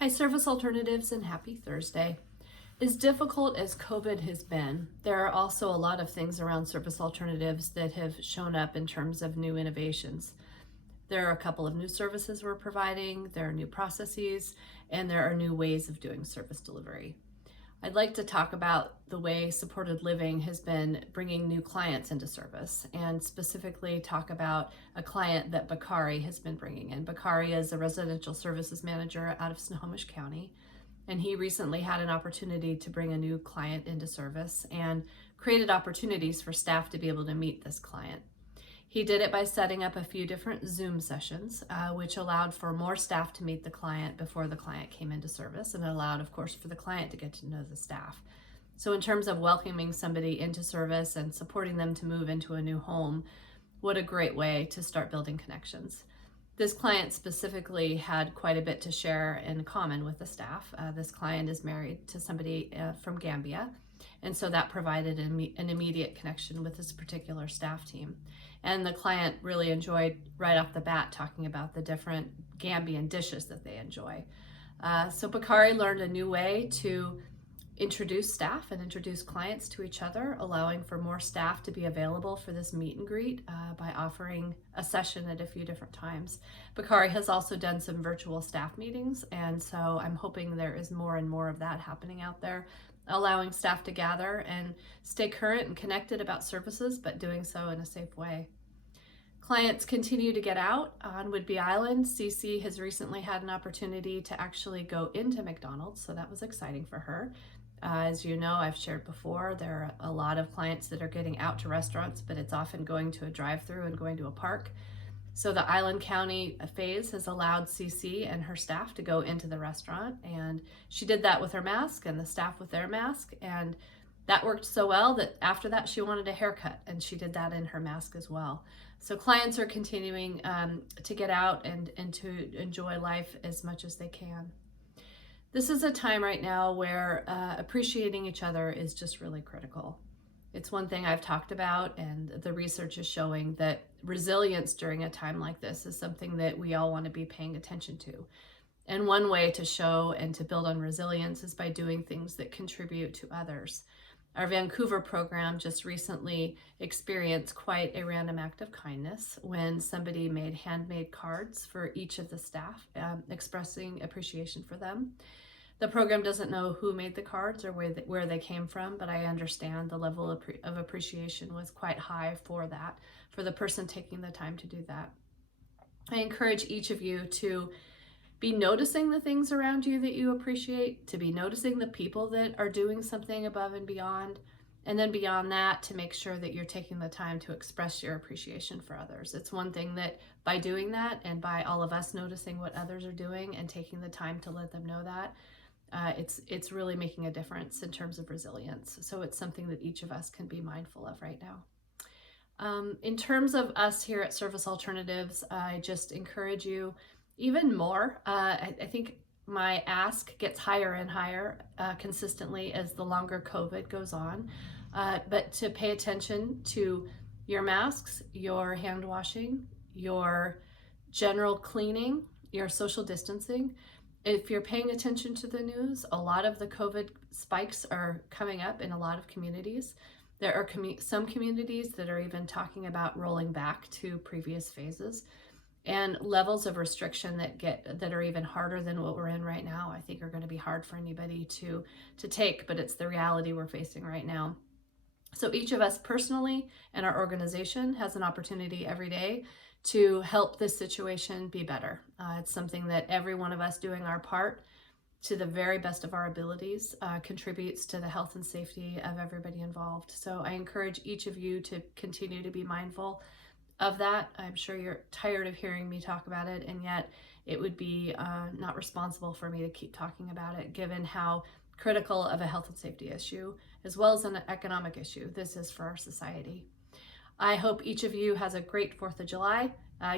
Hi, Service Alternatives, and happy Thursday. As difficult as COVID has been, there are also a lot of things around Service Alternatives that have shown up in terms of new innovations. There are a couple of new services we're providing, there are new processes, and there are new ways of doing service delivery. I'd like to talk about the way supported living has been bringing new clients into service, and specifically talk about a client that Bakari has been bringing in. Bakari is a residential services manager out of Snohomish County, and he recently had an opportunity to bring a new client into service and created opportunities for staff to be able to meet this client. He did it by setting up a few different Zoom sessions, which allowed for more staff to meet the client before the client came into service, and allowed, of course, for the client to get to know the staff. So in terms of welcoming somebody into service and supporting them to move into a new home, what a great way to start building connections. This client specifically had quite a bit to share in common with the staff. This client is married to somebody from Gambia, and so that provided an immediate connection with this particular staff team. And the client really enjoyed right off the bat talking about the different Gambian dishes that they enjoy. So Bakari learned a new way to introduce staff and introduce clients to each other, allowing for more staff to be available for this meet and greet by offering a session at a few different times. Bakari has also done some virtual staff meetings, and so I'm hoping there is more and more of that happening out there, allowing staff to gather and stay current and connected about services, but doing so in a safe way. Clients continue to get out on Whidbey Island. Cece has recently had an opportunity to actually go into McDonald's, so that was exciting for her. As you know, I've shared before, there are a lot of clients that are getting out to restaurants, but it's often going to a drive-through and going to a park. So the Island County phase has allowed Cece and her staff to go into the restaurant, and she did that with her mask and the staff with their mask, and that worked so well that after that she wanted a haircut, and she did that in her mask as well. So clients are continuing to get out and to enjoy life as much as they can. This is a time right now where appreciating each other is just really critical. It's one thing I've talked about, and the research is showing that resilience during a time like this is something that we all want to be paying attention to. And one way to show and to build on resilience is by doing things that contribute to others. Our Vancouver program just recently experienced quite a random act of kindness when somebody made handmade cards for each of the staff, expressing appreciation for them. The program doesn't know who made the cards or where they came from, but I understand the level of appreciation was quite high for that, for the person taking the time to do that. I encourage each of you to be noticing the things around you that you appreciate, to be noticing the people that are doing something above and beyond, and then beyond that, to make sure that you're taking the time to express your appreciation for others. It's one thing that by doing that, and by all of us noticing what others are doing and taking the time to let them know that, it's really making a difference in terms of resilience. So it's something that each of us can be mindful of right now. In terms of us here at Service Alternatives, I just encourage you even more. I think my ask gets higher and higher consistently as the longer COVID goes on, but to pay attention to your masks, your hand washing, your general cleaning, your social distancing. If you're paying attention to the news, a lot of the COVID spikes are coming up in a lot of communities. There are some communities that are even talking about rolling back to previous phases, and levels of restriction that are even harder than what we're in right now. I think are going to be hard for anybody to take, but it's the reality we're facing right now. So each of us personally and our organization has an opportunity every day to help this situation be better. It's something that every one of us doing our part to the very best of our abilities contributes to the health and safety of everybody involved. So I encourage each of you to continue to be mindful of that. I'm sure you're tired of hearing me talk about it, and yet it would be not responsible for me to keep talking about it, given how critical of a health and safety issue, as well as an economic issue, this is for our society. I hope each of you has a great 4th of July.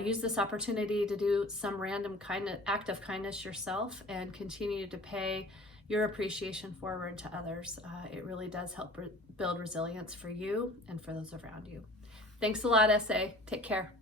Use this opportunity to do some random act of kindness yourself and continue to pay your appreciation forward to others. It really does help build resilience for you and for those around you. Thanks a lot, SA. Take care.